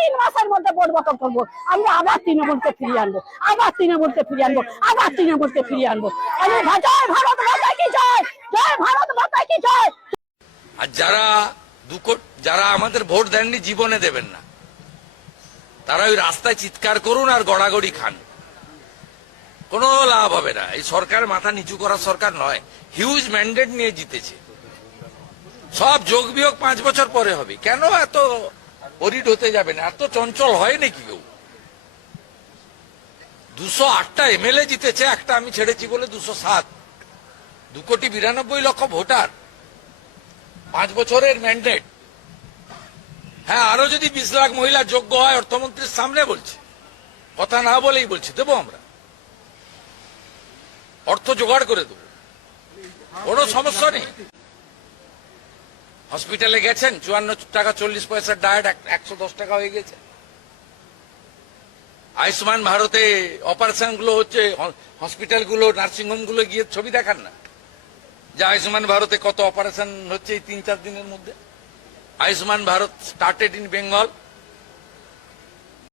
3 মাসের মধ্যে পরিবর্তন করবো। আমরা আবার তৃণমূলকে ফিরিয়ে আনবো, আবার তৃণমূলকে ফিরিয়ে আনবো, আবার তৃণমূলকে ফিরিয়ে আনবো। জয় ভারত মাতা কি জয়, জয় ভারত মাতা কি জয়। আর যারা আমাদের ভোট দেননি, জীবনে দেবেন না, তারা ওই রাস্তায় চিৎকার করুন আর গড়াগড়ি খান, কোনো লাভ হবে না। এই সরকার মাথা নিচু করার সরকার নয়, হিউজ ম্যান্ডেট নিয়ে জিতেছে। সব যোগ বিয়োগ 5 বছর পরে হবে। কেন এত অরিড হতে যাবে না? এত চঞ্চল হয় নাকি কেউ? 208টা এমএলএ জিতেছে, একটা আমি ছেড়েছি বলে 207। 2,92,00,000 ভোটার, 5 বছরের ম্যান্ডেট। হ্যাঁ, আরো যদি 20 লাখ মহিলা যোগ্য হয়, অর্থমন্ত্রীর সামনে বলছি, কথা না বলেই বলছি, দেবো আমরা, অর্থ জোগাড় করে দেবো, কোনো সমস্যা নেই। হসপিটালে গেছেন, 54 টাকা 40 পয়সার ডায়েট 110 টাকা হয়ে গেছে। আয়ুষ্মান ভারতে অপারেশন গুলো হচ্ছে, হসপিটালগুলো, নার্সিংহোম গুলো গিয়ে ছবি দেখান না যে আয়ুষ্মান ভারতে কত অপারেশন হচ্ছে এই 3-4 দিনের মধ্যে। Ayushman Bharat started in Bengal.